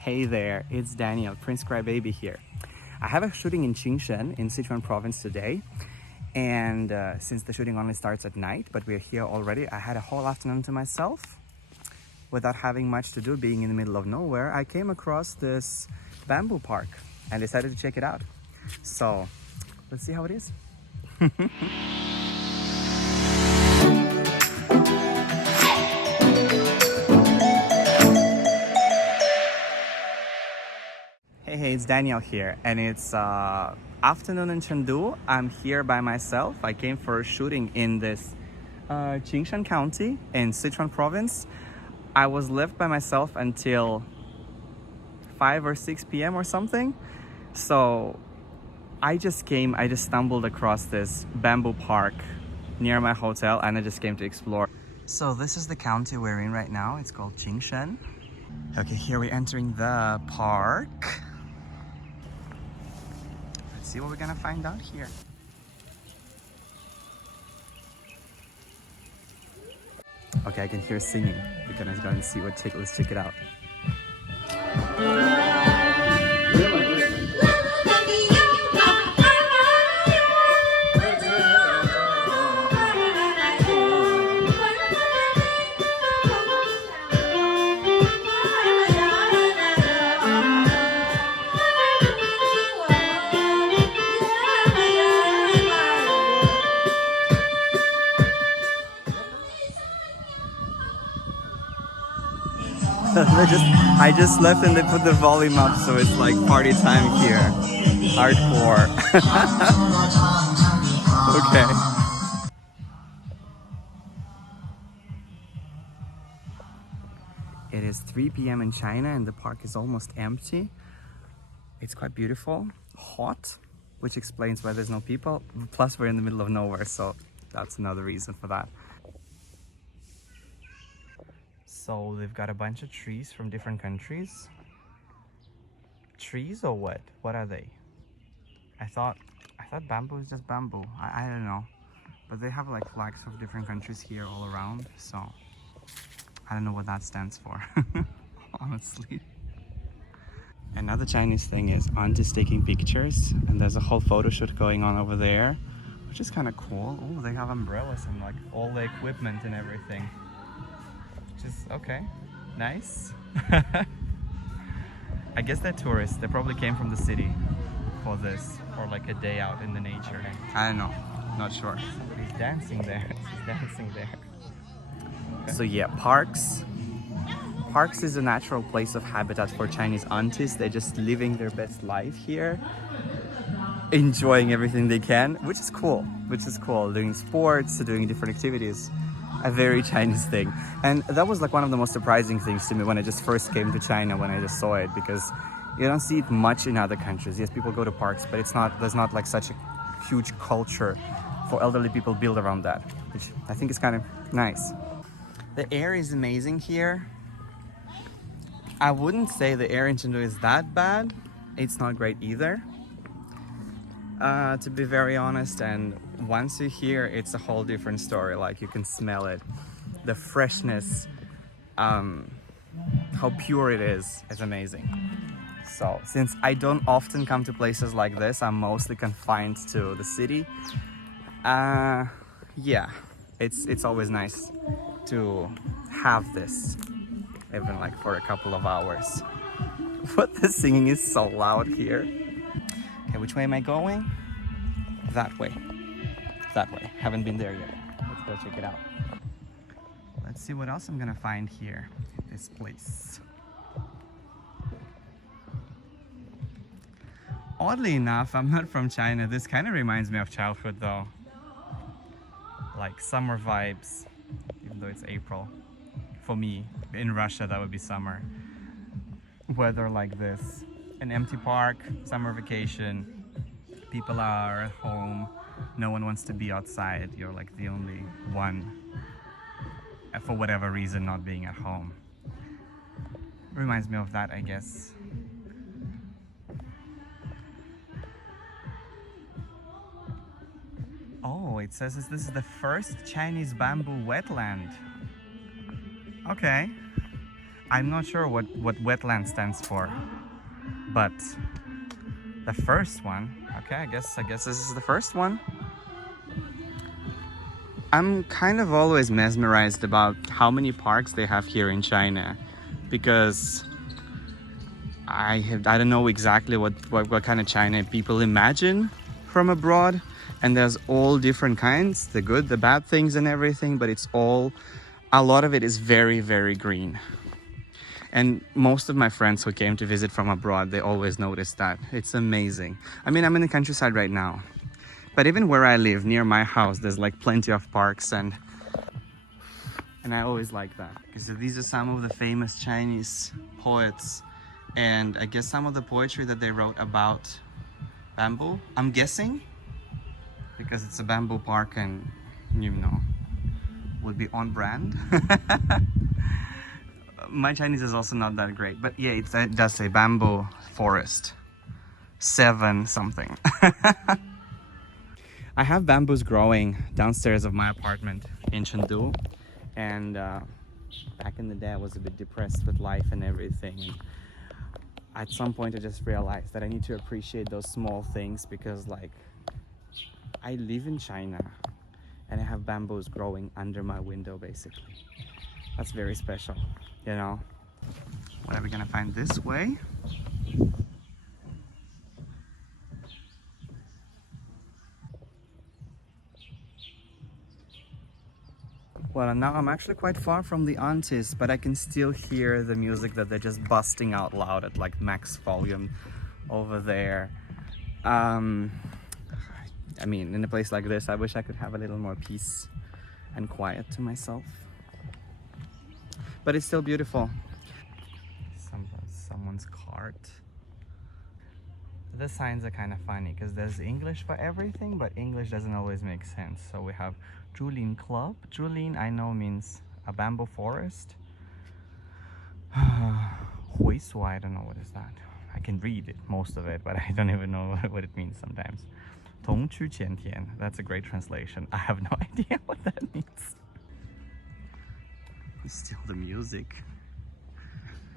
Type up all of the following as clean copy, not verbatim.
Hey there, it's Daniel, Prince Crybaby here. I have a shooting in Qingshan in Sichuan province today, and since the shooting only starts at night, but we're here already, I had a whole afternoon to myself without having much to do, being in the middle of nowhere. I came across this bamboo park and decided to check it out. So let's see how it is. Hey, it's Daniel here, and it's afternoon in Chengdu. I'm here by myself. I came for a shooting in this Qingshan County in Sichuan province. I was left by myself until 5 or 6 p.m. or something. So I just stumbled across this bamboo park near my hotel, and I just came to explore. So this is the county we're in right now. It's called Qingshan. Okay, here we're entering the park. Let's see what we're gonna find out here. Okay, I can hear singing. We're gonna go and see let's check it out. I just left and they put the volume up, so it's like party time here. Hardcore. Okay. It is 3 p.m. in China and the park is almost empty. It's quite beautiful, hot, which explains why there's no people. Plus we're in the middle of nowhere, so that's another reason for that. So they've got a bunch of trees from different countries. Trees or what? What are they? I thought bamboo is just bamboo. I don't know. But they have like flags of different countries here all around. So I don't know what that stands for, honestly. Another Chinese thing is aunties taking pictures, and there's a whole photo shoot going on over there, which is kind of cool. Oh, they have umbrellas and like all the equipment and everything. Just okay, nice. I guess they're tourists. They probably came from the city for this, or like a day out in the nature. I don't know, not sure. Somebody's dancing there. She's dancing there. Okay. So yeah, parks is a natural place of habitat for Chinese aunties. They're just living their best life here, enjoying everything they can, which is cool. Doing sports, doing different activities. A very Chinese thing. And that was like one of the most surprising things to me when I just first came to China, when I just saw it, because you don't see it much in other countries. Yes, people go to parks, but there's not like such a huge culture for elderly people built around that, which I think is kind of nice. The air is amazing here. I wouldn't say the air in Chengdu is that bad. It's not great either, to be very honest, and once you're here, it's a whole different story. Like, you can smell it, the freshness, how pure it is amazing. So since I don't often come to places like this, I'm mostly confined to the city. Yeah, it's always nice to have this, even like for a couple of hours. But the singing is so loud here. Okay, which way am I going? That way. That way. Haven't been there yet. Let's go check it out. Let's see what else I'm gonna find here in this place. Oddly enough, I'm not from China. This kind of reminds me of childhood though. Like summer vibes, even though it's April. For me, in Russia, that would be summer. Weather like this. An empty park, summer vacation. People are at home. No one wants to be outside. You're like the only one, for whatever reason, not being at home. Reminds me of that, I guess. Oh, it says this is the first Chinese bamboo wetland. Okay. I'm not sure what wetland stands for, but the first one, okay, I guess this is the first one. I'm kind of always mesmerized about how many parks they have here in China, because I don't know exactly what kind of China people imagine from abroad, and there's all different kinds, the good, the bad things and everything, but it's all, a lot of it is very, very green. And most of my friends who came to visit from abroad, they always notice that. It's amazing. I mean, I'm in the countryside right now, but even where I live, near my house, there's like plenty of parks, and I always like that. Because these are some of the famous Chinese poets, and I guess some of the poetry that they wrote about bamboo, I'm guessing, because it's a bamboo park and, you know, would be on brand. My Chinese is also not that great, but yeah, it does say bamboo forest 7 something. I have bamboos growing downstairs of my apartment in Chengdu, and back in the day I was a bit depressed with life and everything. At some point I just realized that I need to appreciate those small things, because like, I live in China and I have bamboos growing under my window basically. That's very special, you know. What are we gonna find this way? Well, now I'm actually quite far from the aunties, but I can still hear the music that they're just busting out loud at like max volume over there. I mean, in a place like this, I wish I could have a little more peace and quiet to myself. But it's still beautiful. Someone's cart. The signs are kind of funny because there's English for everything, but English doesn't always make sense. So we have Zhulin Club. Zhulin, I know, means a bamboo forest. Huisua, I don't know what is that. I can read it, most of it, but I don't even know what it means sometimes. Tongqu Qiantian, that's a great translation. I have no idea what that means. Still the music.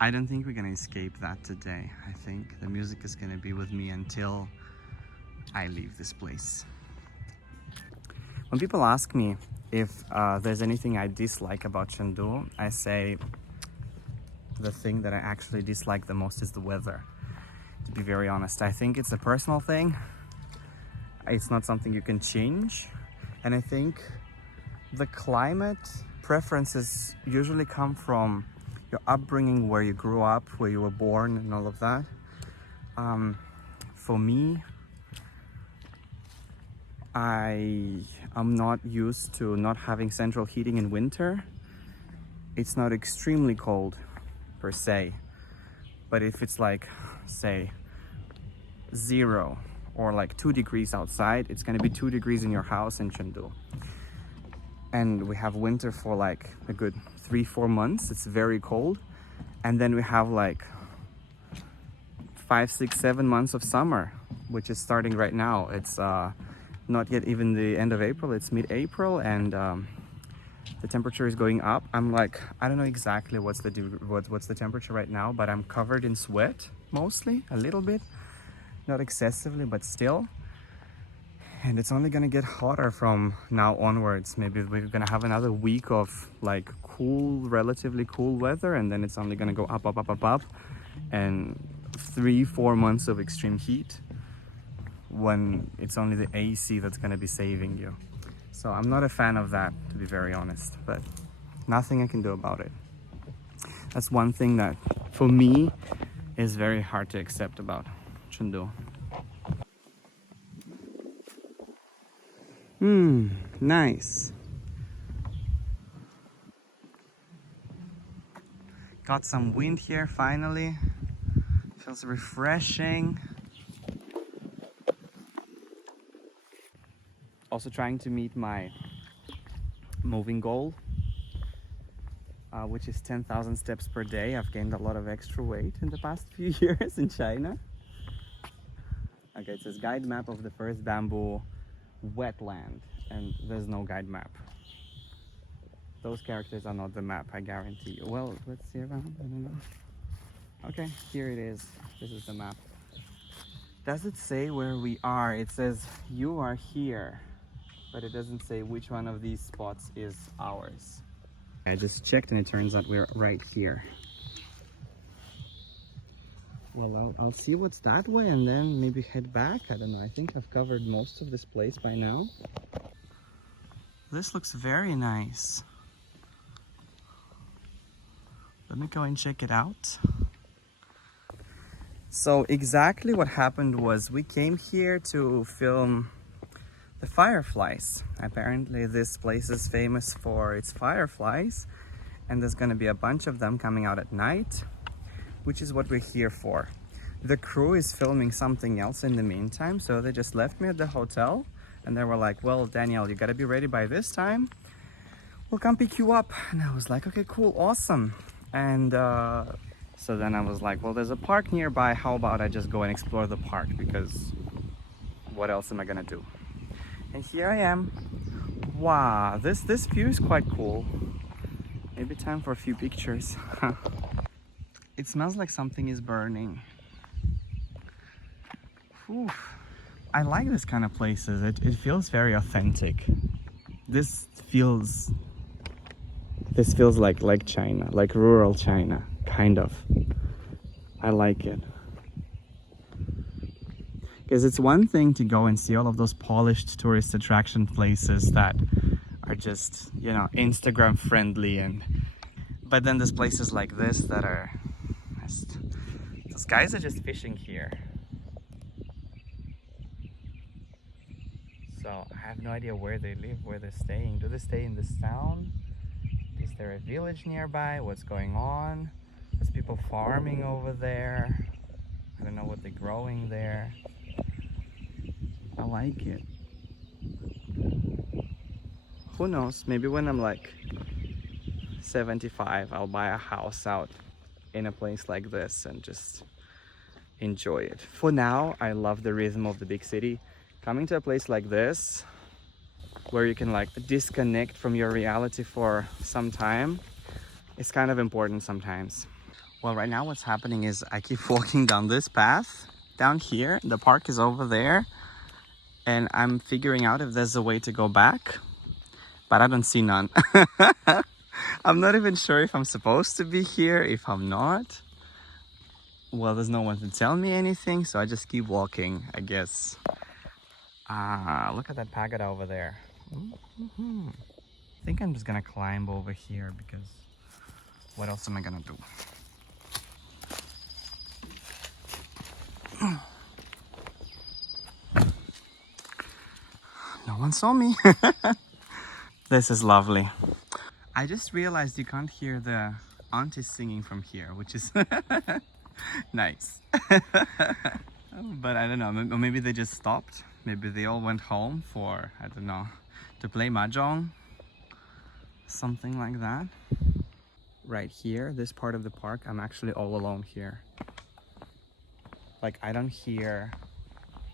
I don't think we're gonna escape that today. I think the music is gonna be with me until I leave this place. When people ask me if there's anything I dislike about Chengdu, I say the thing that I actually dislike the most is the weather. To be very honest, I think it's a personal thing. It's not something you can change. And I think the climate preferences usually come from your upbringing, where you grew up, where you were born and all of that. For me, I am not used to not having central heating in winter. It's not extremely cold per se, but if it's like, say, 0 or like 2 degrees outside, it's gonna be 2 degrees in your house in Chengdu. And we have winter for like a good 3-4 months. It's very cold. And then we have like 5, 6, 7 months of summer, which is starting right now. It's not yet even the end of April, it's mid-April, and the temperature is going up. I'm like, I don't know exactly what's the temperature right now, but I'm covered in sweat, mostly, a little bit, not excessively, but still. And it's only gonna get hotter from now onwards. Maybe we're gonna have another week of like cool, relatively cool weather, and then it's only gonna go up, up, up, up, up, and 3-4 months of extreme heat, when it's only the AC that's gonna be saving you. So I'm not a fan of that, to be very honest, but nothing I can do about it. That's one thing that, for me, is very hard to accept about Chengdu. Nice. Got some wind here finally. Feels refreshing. Also trying to meet my moving goal, which is 10,000 steps per day. I've gained a lot of extra weight in the past few years in China. Okay, it says guide map of the first bamboo wetland, and there's no guide map. Those characters are not the map, I guarantee you. Well, let's see around. I don't know. Okay, here it is. This is the map. Does it say where we are? It says you are here, but it doesn't say which one of these spots is ours. I just checked and it turns out we're right here. Well, I'll see what's that way and then maybe head back. I don't know. I think I've covered most of this place by now. This looks very nice. Let me go and check it out. So exactly what happened was we came here to film the fireflies. Apparently this place is famous for its fireflies, and there's gonna be a bunch of them coming out at night, which is what we're here for. The crew is filming something else in the meantime, so they just left me at the hotel and they were like, well, Danielle, you gotta be ready by this time. We'll come pick you up. And I was like, okay, cool, awesome. And so then I was like, well, there's a park nearby. How about I just go and explore the park? Because what else am I gonna do? And here I am. Wow, this view is quite cool. Maybe time for a few pictures. It smells like something is burning. Whew. I like this kind of places. It feels very authentic. This feels like China, like rural China, kind of. I like it. Because it's one thing to go and see all of those polished tourist attraction places that are just, you know, Instagram friendly, but then there's places like this that are just, those guys are just fishing here. So I have no idea where they live, where they're staying. Do they stay in this town? Is there a village nearby? What's going on? There's people farming over there. I don't know what they're growing there. I like it. Who knows? Maybe when I'm like 75, I'll buy a house out in a place like this and just enjoy it. For now, I love the rhythm of the big city. Coming to a place like this, where you can like disconnect from your reality for some time, is kind of important sometimes. Well, right now what's happening is I keep walking down this path down here. The park is over there, and I'm figuring out if there's a way to go back, but I don't see none. I'm not even sure if I'm supposed to be here, if I'm not. Well, there's no one to tell me anything, so I just keep walking, I guess. Look at that pagoda over there. I think I'm just gonna climb over here because what else am I gonna do? No one saw me. This is lovely. I just realized you can't hear the aunties singing from here, which is nice. But I don't know, or maybe they just stopped. Maybe they all went home for, I don't know, to play mahjong. Something like that. Right here, this part of the park, I'm actually all alone here. Like, I don't hear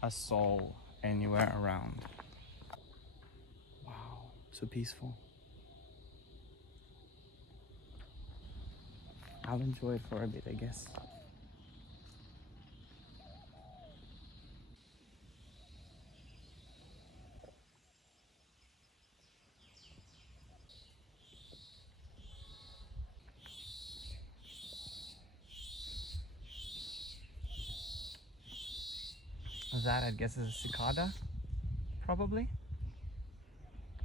a soul anywhere around. Wow, so peaceful. I'll enjoy it for a bit, I guess. That, I guess, is a cicada, probably.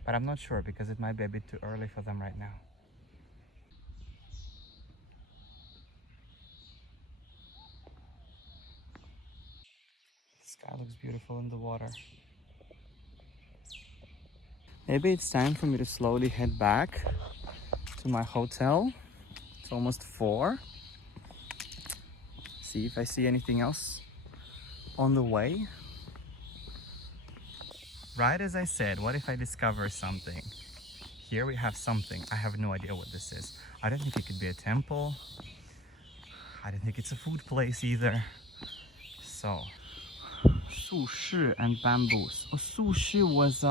But I'm not sure because it might be a bit too early for them right now. The sky looks beautiful in the water. Maybe it's time for me to slowly head back to my hotel. It's almost 4. See if I see anything else on the way. Right as I said, what if I discover something? Here we have something. I have no idea what this is. I don't think it could be a temple. I don't think it's a food place either. So, sushi and bamboos. Oh, sushi was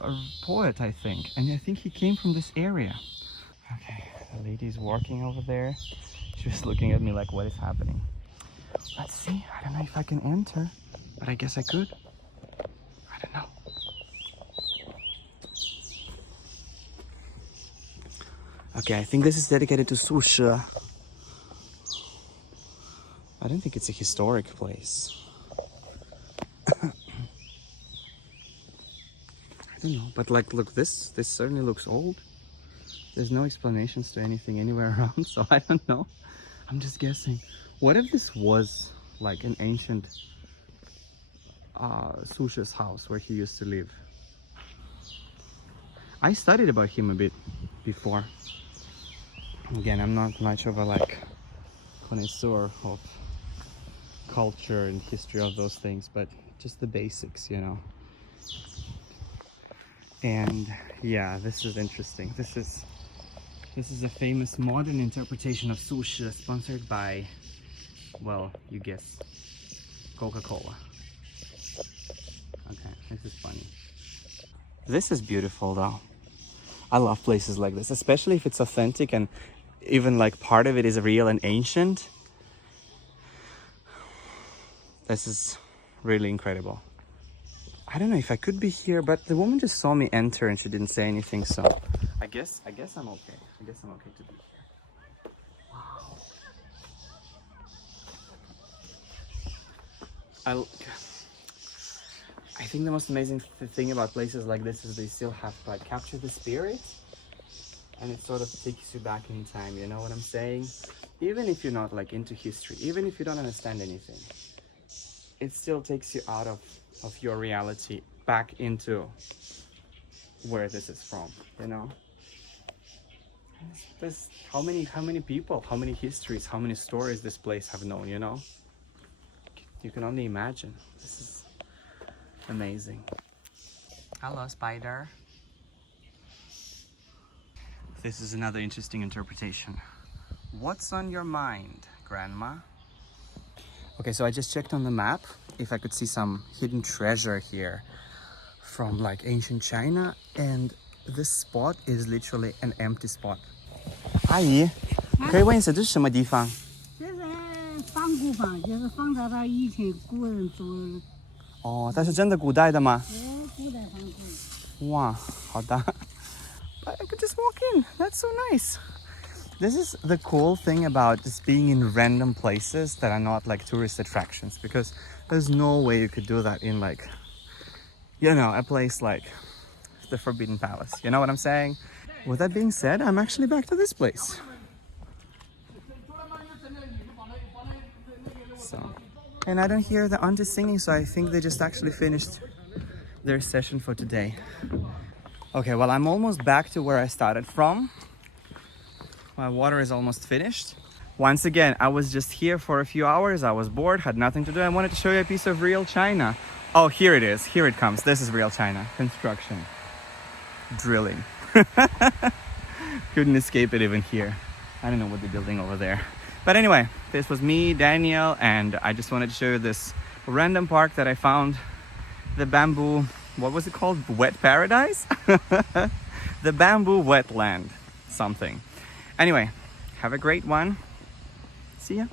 a poet, I think. And I think he came from this area. Okay, the lady's walking over there. She was looking at me like, what is happening? Let's see. I don't know if I can enter, but I guess I could. I don't know. Okay, I think this is dedicated to Su Shi. I don't think it's a historic place. I don't know, but like, look, this certainly looks old. There's no explanations to anything anywhere around, so I don't know. I'm just guessing. What if this was like an ancient Su Shi's house where he used to live? I studied about him a bit before. Again, I'm not much of a like connoisseur of culture and history of those things, but just the basics, you know. And yeah, this is interesting. This is a famous modern interpretation of Su Shi, sponsored by, well, you guess, Coca-Cola. Okay, this is funny. This is beautiful though. I love places like this, especially if it's authentic and even like part of it is real and ancient. This is really incredible. I don't know if I could be here, but the woman just saw me enter and she didn't say anything, so I guess I'm okay. I guess I'm okay to be here. Wow. I think the most amazing thing about places like this is they still have to like capture the spirit, and it sort of takes you back in time, you know what I'm saying? Even if you're not like into history, even if you don't understand anything, it still takes you out of your reality back into where this is from, you know? There's how many people, how many histories, how many stories this place have known, you know? You can only imagine. This is amazing. Hello, spider. This is another interesting interpretation. What's on your mind, Grandma? Okay, so I just checked on the map if I could see some hidden treasure here from like ancient China, and this spot is literally an empty spot. 阿姨，可以问一下这是什么地方？这是仿古房，就是仿照到以前古人做的。哦，但是真的古代的吗？古代仿古。哇，好的。But I could just walk in. That's so nice. This is the cool thing about just being in random places that are not like tourist attractions, because there's no way you could do that in like, you know, a place like the Forbidden Palace. You know what I'm saying? With that being said, I'm actually back to this place. So, and I don't hear the auntie singing, so I think they just actually finished their session for today. Okay, well, I'm almost back to where I started from. My water is almost finished. Once again, I was just here for a few hours. I was bored, had nothing to do. I wanted to show you a piece of real China. Oh, here it is. Here it comes. This is real China. Construction. Drilling. Couldn't escape it even here. I don't know what they're building over there. But anyway, this was me, Daniel, and I just wanted to show you this random park that I found. The bamboo, what was it called? Wet paradise? The bamboo wetland something. Anyway, have a great one. See ya.